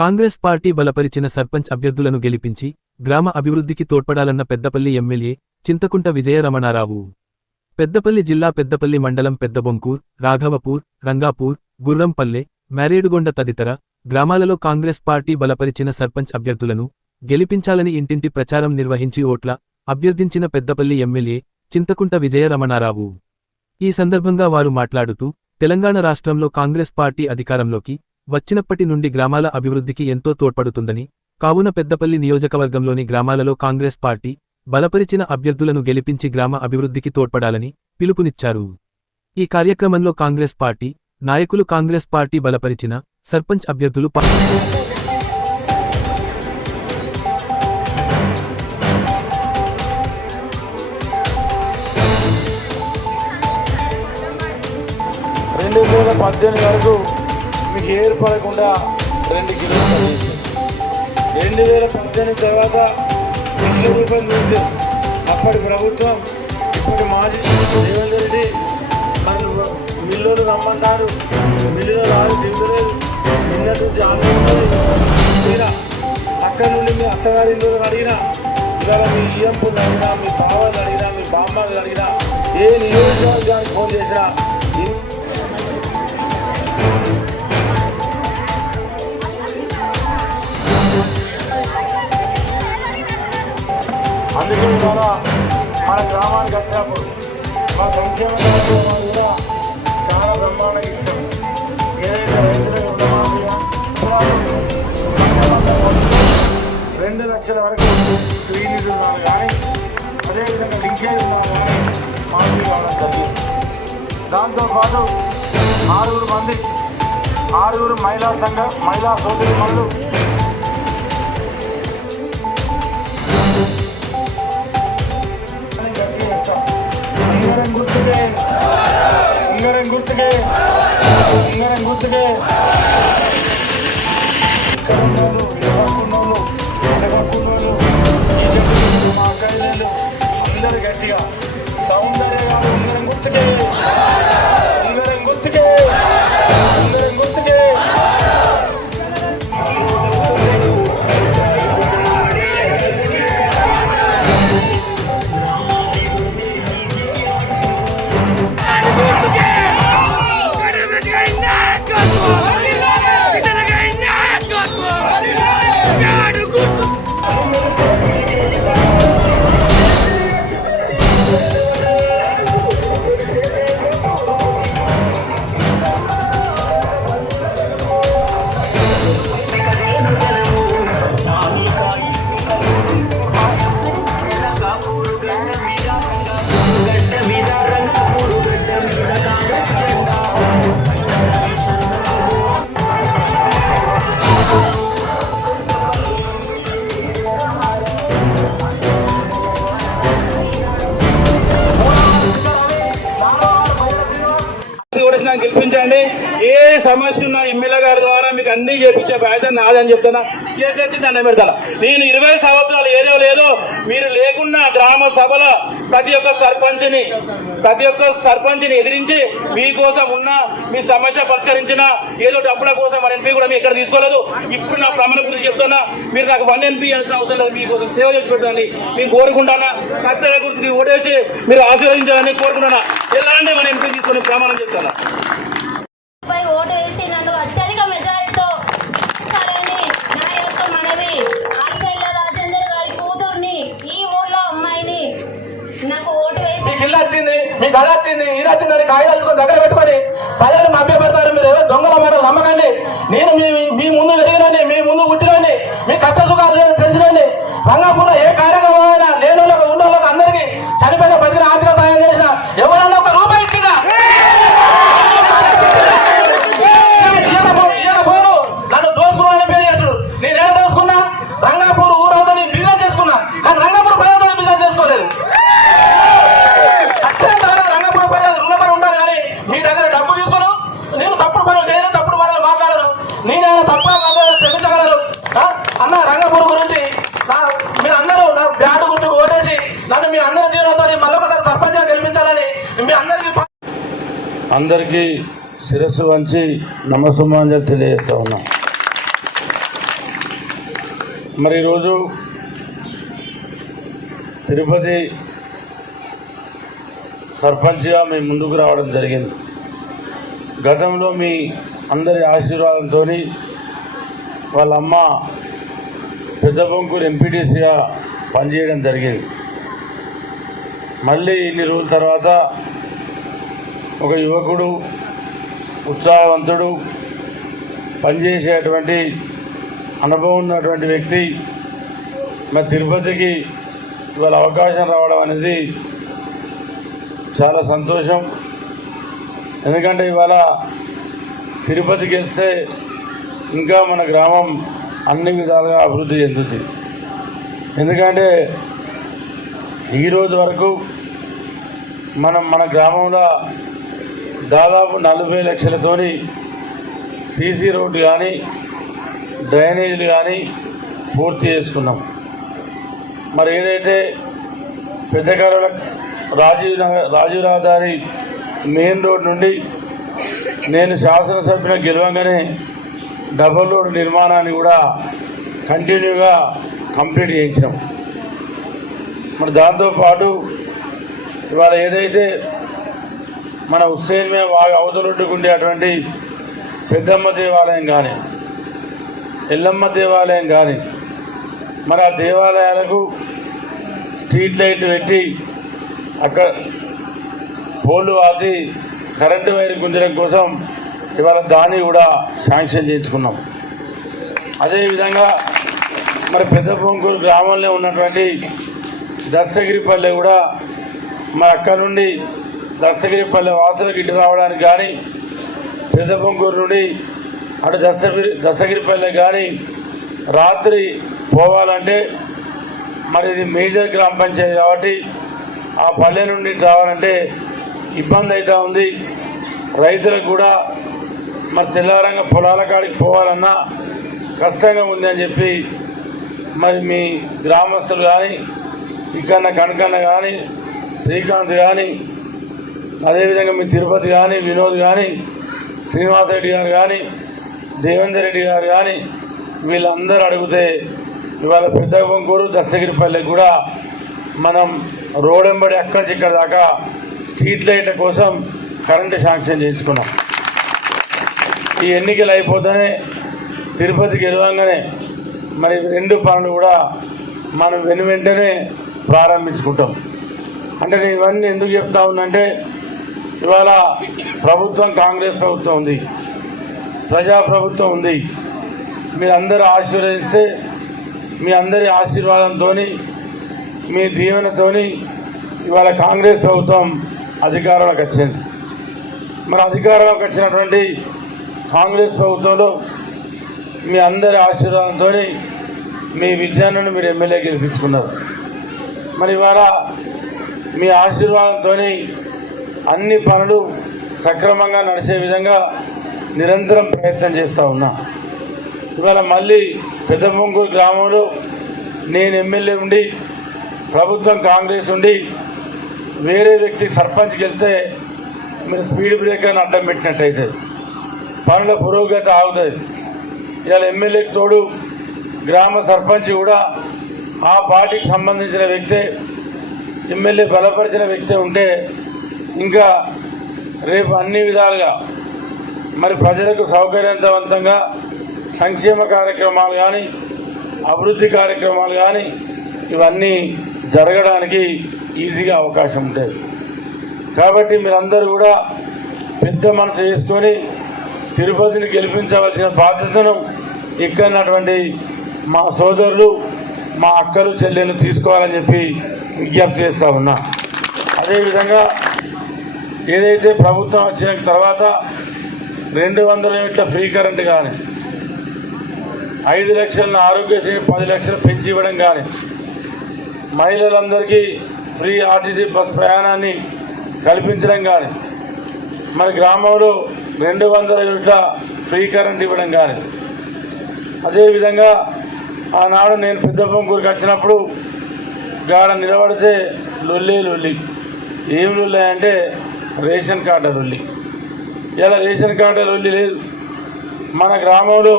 Congress party బలపరిచిన సర్పంచ్ అభ్యర్థులను గెలిపించి గ్రామ అభివృద్ధికి తోడ్పడాలన్న పెద్దపల్లి ఎమ్మెల్యే చింతకుంట విజయ రమణారావు. పెద్దపల్లి జిల్లా పెద్దపల్లి మండలం పెద్దబొంకూర్, రాఘవపూర్, రంగాపూర్, గుర్రంపల్లె, మ్యారేడుగొండ తదితర గ్రామాలలో కాంగ్రెస్ పార్టీ బలపరిచిన సర్పంచ్ అభ్యర్థులను గెలిపించాలని ఇంటింటి ప్రచారం నిర్వహించి ఓట్ల అభ్యర్థించిన పెద్దపల్లి ఎమ్మెల్యే చింతకుంట విజయ రమణారావు. ఈ సందర్భంగా వారు మాట్లాడుతూ, తెలంగాణ రాష్ట్రంలో కాంగ్రెస్ పార్టీ అధికారంలోకి వచ్చినప్పటి నుండి గ్రామాల అభివృద్ధికి ఎంతో తోడ్పడుతుందని, కావున పెద్దపల్లి నియోజకవర్గంలోని గ్రామాలలో కాంగ్రెస్ పార్టీ బలపరిచిన అభ్యర్థులను గెలిపించి గ్రామ అభివృద్ధికి తోడ్పడాలని పిలుపునిచ్చారు. ఈ కార్యక్రమంలో కాంగ్రెస్ పార్టీ నాయకులు, కాంగ్రెస్ పార్టీ బలపరిచిన సర్పంచ్ అభ్యర్థులు వరకు మీకు ఏర్పడకుండా 2 కిలోమీటర్లు 2018 తర్వాత 1,000 రూపాయలు నుంచి అప్పటి ప్రభుత్వం, ఇప్పటి మాజీ రేవంత్ రెడ్డి మిల్లులు రమ్మంటారు, మిల్లులో రాదు దిగులేదు, నిన్న నుంచి ఆందోళన అక్కడి నుండి మీ అత్తగారి ఇల్లు అడిగినా, ఇవాళ మీ ఈఎంపులు అడిగినా, మీ బావాలు అడిగినా, మీ బామ్మలు అడిగినా, ఏ నియోజకవర్గానికి ఫోన్ చేసినా అందుకే ఇవాళ మన గ్రామానికి వచ్చినప్పుడు మా సంక్షేమ కార్యక్రమాలు కూడా చాలా బ్రహ్మాండంగా ఇస్తాం. ఏదైతే రైతులకు రుణమాఫీగా 2 లక్షల వరకు క్లీనింగ్ ఉన్నాము కానీ, అదేవిధంగా లింకేజ్ ఉన్నాము కానీ మాఫీ కావడం జరిగింది. దాంతోపాటు 6 మహిళా సోదరీమణులు గుర్తుకే మా అక్కలు అందరు గట్టిగా సౌందర్య గారు ఉంగరం గుర్తుకే, ఉంగరం గుర్తుకే, ఉంగరం గుర్తుకే. గెలిపించండి. ఏ సమస్య ఉన్న ఎమ్మెల్యే గారి ద్వారా మీకు అన్ని చేపించే బాధ్యత నాదని చెప్తున్నా. తెచ్చి దండం పెడతా. నేను 20 సంవత్సరాలు ఏదో లేదో మీరు లేకున్నా గ్రామ సభల ప్రతి ఒక్క సర్పంచ్ని ఎదిరించి మీకోసం ఉన్న మీ సమస్య పరిష్కరించిన ఏదో డబ్బుల కోసం 1 ఎంపీ కూడా మీ ఎక్కడ తీసుకోలేదు. ఇప్పుడు నా ప్రమాణ గురించి చెప్తున్నా, మీరు నాకు 1 ఎంపీ అనిసిన అవసరం లేదు, మీకోసం సేవ చేసి పెట్టాలని మేము కోరుకుంటానా. కర్తవ్య గురించి ఓటేసి మీరు ఆశీర్వదించాలని కోరుకుంటున్నా. ఎలాంటి 1 ఎంపీ తీసుకొని ప్రమాణం చెప్తున్నా. మీ గద వచ్చింది, ఇది వచ్చిందని కాగితాలు దగ్గర పెట్టుకొని ప్రజలు మభ్యపెడతారు. మీరు ఏదో దొంగల మాటలు నమ్మకండి. నేను మీ ముందు పెరిగినండి, మీ ముందు పుట్టినండి, మీ కష్ట సుఖాలు తెలిసినండి. రంగాపూర్లో ఏ కార్యక్రమం అయినా లేని వాళ్ళకు ఉన్న వాళ్ళకు అందరికీ చనిపోయిన ప్రతిని ఆర్థిక సాయం చేసిన ఎవరైనా 1 రూపాయి ఇచ్చిందా? నన్ను దోసుకున్నానని పేరు చేసుడు. నేనేదో దోసుకున్నా, రంగాపూర్ ఊరవుతా నేను బిజినెస్ చేసుకున్నా, కానీ రంగాపూర్ ప్రజలతో బిజినెస్ చేసుకోలేదు. మీ దగ్గర డబ్బు తీసుకున్నాను, నేను తప్పుడు పనులు చేయను, తప్పుడు పనులు మాట్లాడను. నేనైనా తప్ప క్షమించగలరు అన్న. రంగపూర్ గురించి మీరు అందరూ నా బ్యాట్ గుర్తుకు ఓటేసి నన్ను మీ అందరి దీవెనతో మళ్ళొకసారి సర్పంచ్గా గెలిపించాలని మీ అందరికీ శిరస్సు వంచి నమస్సుమాంజలి తెలియజేస్తా ఉన్నా. మరి ఈరోజు తిరుపతి సర్పంచ్గా మీ ముందుకు రావడం జరిగింది. గతంలో మీ అందరి ఆశీర్వాదంతో వాళ్ళ అమ్మ పెద్ద బొంకూరు ఎంపీటీసీగా పనిచేయడం జరిగింది. మళ్ళీ ఇన్ని రోజుల తర్వాత ఒక యువకుడు, ఉత్సాహవంతుడు, పనిచేసేటువంటి అనుభవం ఉన్నటువంటి వ్యక్తి మరి తిరుపతికి ఇవాళ అవకాశం రావడం అనేది చాలా సంతోషం. ఎందుకంటే ఇవాళ తిరుపతికి వెళ్తే ఇంకా మన గ్రామం అన్ని విధాలుగా అభివృద్ధి చెందుతుంది. ఎందుకంటే ఈరోజు వరకు మన గ్రామంలో దాదాపు 40 లక్షలతోని సీసీ రోడ్డు కానీ డ్రైనేజీలు కానీ పూర్తి చేసుకున్నాం. మరి ఏదైతే పెద్దకారుల రాజీవ్ రహదారి మెయిన్ రోడ్ నుండి నేను శాసనసభ్యులు గెలవంగానే డబుల్ రోడ్ నిర్మాణాన్ని కూడా కంటిన్యూగా కంప్లీట్ చేయించాం. మరి దాంతోపాటు ఇవాళ ఏదైతే మన హుస్సేన్ మే అవతలొడ్డుకు ఉండేటువంటి పెద్దమ్మ దేవాలయం కానీ ఎల్లమ్మ దేవాలయం కానీ మరి ఆ దేవాలయాలకు స్ట్రీట్ లైట్ పెట్టి అక్కడ పోలు వాసి కరెంటు వైర్ గుంజడం కోసం ఇవాళ దాన్ని కూడా శాంక్షన్ చేయించుకున్నాం. అదేవిధంగా మరి పెద్ద బొంకూరు గ్రామంలో ఉన్నటువంటి దస్తగిరిపల్లె కూడా మరి అక్కడ నుండి దస్తగిరిపల్లె వాసులకు ఇటు రావడానికి కానీ పెద్ద బొంకూరు నుండి అటు దస్తగిరిపల్లె కానీ రాత్రి పోవాలంటే మరి ఇది మేజర్ గ్రామ పంచాయతీ కాబట్టి ఆ పల్లె నుండి రావాలంటే ఇబ్బంది అవుతూ ఉంది. రైతులకు కూడా మరి తెల్లారంగా పొలాల కాడికి పోవాలన్నా కష్టంగా ఉంది అని చెప్పి మరి మీ గ్రామస్తులు కానీ ఇకన్న కనకన్న కానీ శ్రీకాంత్ కానీ అదేవిధంగా మీ తిరుపతి కానీ వినోద్ కానీ శ్రీనివాస్ రెడ్డి గారు కానీ దేవేందర్ రెడ్డి గారు కానీ వీళ్ళందరూ అడిగితే ఇవాళ పెద్ద బొంకూరు దస్తగిరిపల్లెకి కూడా మనం రోడెంబడి అక్కడి నుంచి ఇక్కడ దాకా స్ట్రీట్ లైట్ల కోసం కరెంటు శాంక్షన్ చేసుకున్నాం. ఈ ఎన్నికలు అయిపోతేనే తిరుపతికి గెలవంగానే మరి 2 పనులు కూడా మనం వెంటనే ప్రారంభించుకుంటాం. అంటే నేను ఇవన్నీ ఎందుకు చెప్తా ఉందంటే ఇవాళ ప్రభుత్వం కాంగ్రెస్ ప్రభుత్వం ఉంది, ప్రజాప్రభుత్వం ఉంది. మీరందరూ ఆశీర్వదిస్తే మీ అందరి ఆశీర్వాదంతో మీ దీవెనతో ఇవాళ కాంగ్రెస్ ప్రభుత్వం అధికారంలోకి వచ్చింది. మరి అధికారంలోకి వచ్చినటువంటి కాంగ్రెస్ ప్రభుత్వంలో మీ అందరి ఆశీర్వాదంతో మీ విజయాన్ని మీరు ఎమ్మెల్యే గెలిపించుకున్నారు. మరి ఇవాళ మీ ఆశీర్వాదంతో అన్ని పనులు సక్రమంగా నడిచే విధంగా నిరంతరం ప్రయత్నం చేస్తూ ఉన్నా. ఇవాళ మళ్ళీ పెద్ద బొంకూరు గ్రామంలో నేను ఎమ్మెల్యే ఉండి ప్రభుత్వం కాంగ్రెస్ ఉండి వేరే వ్యక్తి సర్పంచ్కి వెళ్తే మీరు స్పీడ్ బ్రేకర్ని అడ్డం పెట్టినట్టయితే పనుల పురోగతి ఆగుతుంది. ఇవాళ ఎమ్మెల్యేకి తోడు గ్రామ సర్పంచ్ కూడా ఆ పార్టీకి సంబంధించిన వ్యక్తే, ఎమ్మెల్యే బలపరిచిన వ్యక్తే ఉంటే ఇంకా రేపు అన్ని విధాలుగా మరి ప్రజలకు సౌకర్యవంతంగా సంక్షేమ కార్యక్రమాలు కానీ అభివృద్ధి కార్యక్రమాలు కానీ ఇవన్నీ జరగడానికి ఈజీగా అవకాశం ఉంటుంది. కాబట్టి మీరందరూ కూడా పెద్ద మనసు చేసుకొని తిరుపతిని గెలిపించవలసిన బాధ్యతను ఇక్కడటువంటి మా సోదరులు, మా అక్కలు, చెల్లెలు తీసుకోవాలని చెప్పి విజ్ఞప్తి చేస్తూ ఉన్నా. అదేవిధంగా ఏదైతే ప్రభుత్వం వచ్చిన తర్వాత 200 యూనిట్ల ఫ్రీ కరెంట్ కానీ 5 లక్షలను ఆరోగ్యశ్రీ 10 లక్షలు పెంచి ఇవ్వడం కానీ మహిళలందరికీ ఫ్రీ ఆర్టీసీ బస్ ప్రయాణాన్ని కల్పించడం కానీ మన గ్రామంలో 200 యూనిట్ల ఫ్రీ కరెంట్ ఇవ్వడం కానీ అదేవిధంగా ఆనాడు నేను పెద్ద బొంకూరుకి వచ్చినప్పుడు గాడ నిలబడితే లొల్లి ఏం లొల్లి అంటే రేషన్ కార్డు లొల్లి. ఇలా రేషన్ కార్డు లొల్లి లేదు. మన గ్రామంలో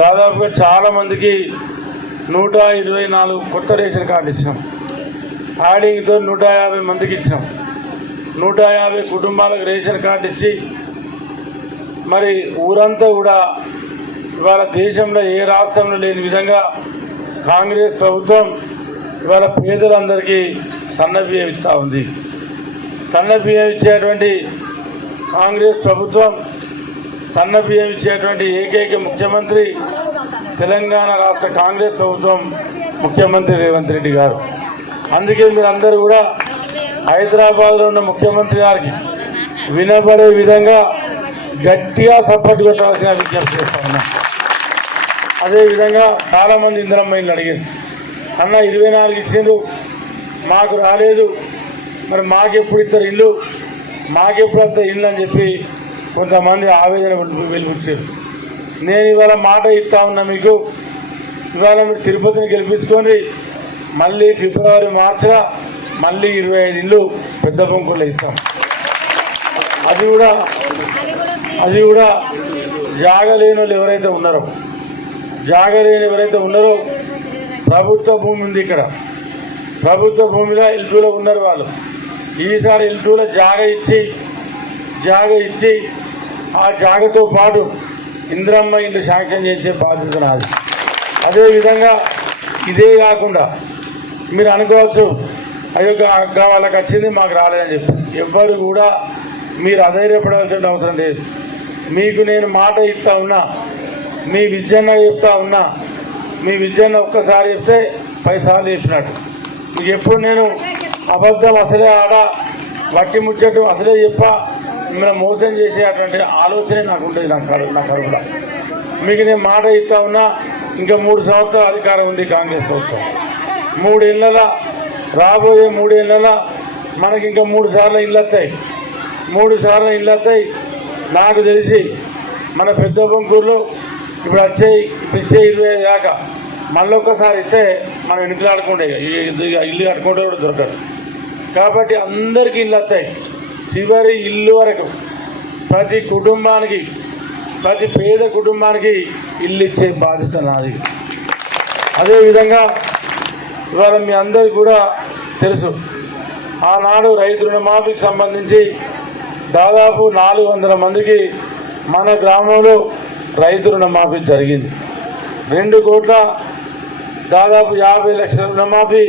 దాదాపుగా చాలామందికి 124 కొత్త రేషన్ కార్డు ఇచ్చినాం. యాడింగ్తో 150 మందికి ఇచ్చినాం. 150 కుటుంబాలకు రేషన్ కార్డు ఇచ్చి మరి ఊరంతా కూడా ఇవాళ దేశంలో ఏ రాష్ట్రంలో లేని విధంగా కాంగ్రెస్ ప్రభుత్వం ఇవాళ పేదలందరికీ సన్నబియ్యం ఇస్తూ ఉంది. సన్నబియ్యం ఇచ్చేటువంటి కాంగ్రెస్ ప్రభుత్వం, సన్నబియ్యం ఇచ్చేటువంటి ఏకైక ముఖ్యమంత్రి తెలంగాణ రాష్ట్ర కాంగ్రెస్ ప్రభుత్వం, ముఖ్యమంత్రి రేవంత్ రెడ్డి గారు. అందుకే మీరందరూ కూడా హైదరాబాద్లో ఉన్న ముఖ్యమంత్రి గారికి వినబడే విధంగా గట్టిగా సపోర్ట్ కొట్టాల్సిన విజ్ఞప్తి చేస్తా ఉన్నాం. అదేవిధంగా చాలామంది ఇందిరమ్మ ఇల్లు అడిగారు. అన్న 24 ఇచ్చిండు, మాకు రాలేదు, మరి మాకెప్పుడు ఇస్తారు ఇల్లు, మాకెప్పుడు వస్తారు ఇల్లు అని చెప్పి కొంతమంది ఆవేదన వెలిపించారు. నేను ఇవాళ మాట ఇస్తా ఉన్నా మీకు, ఇవాళ మీరు తిరుపతిని గెలిపించుకొని మళ్ళీ ఫిబ్రవరి మార్చిలో మళ్ళీ 25 ఇల్లు పెద్ద బొంకుల్లో ఇస్తాం. అది కూడా జాగలేని వాళ్ళు ఎవరైతే ఉన్నారో, ప్రభుత్వ భూమి ఉంది ఇక్కడ, ప్రభుత్వ భూమిలో ఇల్లులో ఉన్నారు వాళ్ళు. ఈసారి ఇల్లులో జాగ ఇచ్చి ఆ జాగతో పాటు ఇందిరమ్మ ఇల్లు శాంక్షన్ చేసే బాధ్యత నాది. అదేవిధంగా ఇదే కాకుండా మీరు అనుకోవచ్చు, అయ్యో అక్క వాళ్ళకి వచ్చింది మాకు రాలేదని చెప్పి. ఎవ్వరు కూడా మీరు అధైర్యపడాల్సిన అవసరం లేదు. మీకు నేను మాట ఇస్తా ఉన్నా, మీ విద్యన్న చెప్తా ఉన్నా, మీ విద్యన్న ఒక్కసారి చెప్తే 10 సార్లు చెప్పినట్టు. మీకు ఎప్పుడు నేను అబద్ధం అసలే వట్టి ముచ్చట్టు అసలే చెప్పా, మిమ్మల్ని మోసం చేసేటువంటి ఆలోచనే నాకు ఉంటుంది. నా కడుపులో మీకు నేను మాట ఇస్తా ఉన్నా. ఇంకా 3 సంవత్సరాల అధికారం ఉంది కాంగ్రెస్ ప్రభుత్వం. 3 ఏళ్ళ రాబోయే 3 ఏళ్ళ మనకి ఇంకా 3 సార్లు ఇళ్ళు వస్తాయి. 3 సార్లు ఇళ్ళు వస్తాయి. నాకు తెలిసి మన పెద్ద బొంకూరులో ఇప్పుడు ఇచ్చే 25 దాకా మళ్ళీ ఒక్కసారి ఇస్తే మనం ఎన్నికలాడుకుంటే ఇల్లు కట్టుకుంటే కూడా దొరకదు. కాబట్టి అందరికీ ఇళ్ళు వస్తాయి. చివరి ఇల్లు వరకు ప్రతి కుటుంబానికి, ప్రతి పేద కుటుంబానికి ఇల్లు ఇచ్చే బాధ్యత నాది. అదేవిధంగా ఇవాళ మీ అందరికీ కూడా తెలుసు, ఆనాడు రైతు రుణమాఫీకి సంబంధించి దాదాపు 400 మందికి మన గ్రామంలో రైతు రుణమాఫీ జరిగింది. 2 కోట్ల దాదాపు 50 లక్షల రుణమాఫీ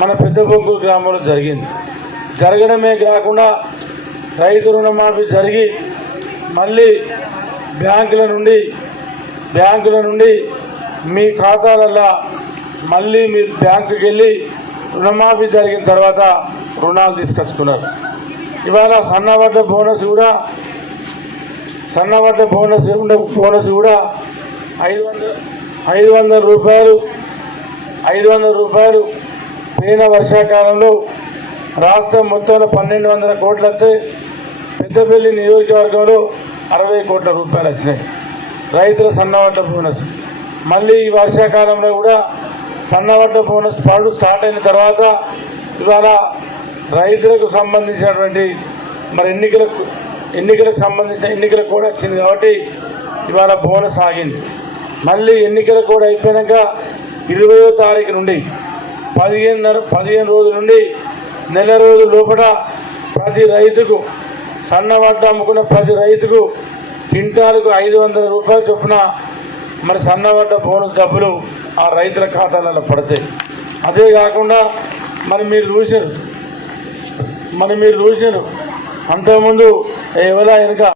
మన పెద్ద బొంకూరు గ్రామంలో జరిగింది. జరగడమే కాకుండా రైతు రుణమాఫీ జరిగి మళ్ళీ బ్యాంకుల నుండి మీ ఖాతాలల్లో మళ్ళీ మీరు బ్యాంకుకి వెళ్ళి రుణమాఫీ జరిగిన తర్వాత రుణాలు తీసుకొచ్చుకున్నారు. ఇవాళ సన్నబడ్డ బోనస్ కూడా 500 రూపాయలు పోయిన వర్షాకాలంలో రాష్ట్రం మొత్తంలో 1200 కోట్లు వస్తే పెద్దపల్లి నియోజకవర్గంలో 60 కోట్ల రూపాయలు వచ్చినాయి రైతుల సన్నబడ్డ బోనస్. మళ్ళీ ఈ వర్షాకాలంలో కూడా సన్నబడ్డ బోనస్ పనులు స్టార్ట్ అయిన తర్వాత ఇవాళ రైతులకు సంబంధించినటువంటి మరి ఎన్నికలకు సంబంధించిన ఎన్నికల కూడా వచ్చింది కాబట్టి ఇవాళ బోనస్ ఆగింది. మళ్ళీ ఎన్నికల కూడా అయిపోయాక 20వ తారీఖు నుండి 15 రోజుల నుండి నెల రోజుల లోపల ప్రతి రైతుకు సన్నబడ్డ అమ్ముకున్న ప్రతి రైతుకు క్వింటాలకు 500 రూపాయలు చొప్పున మరి సన్నబడ్డ బోనస్ డబ్బులు ఆ రైతుల ఖాతాలలో పడతాయి. అదే కాకుండా మరి మీరు చూశారు అంతకుముందు ఎవరా వెనుక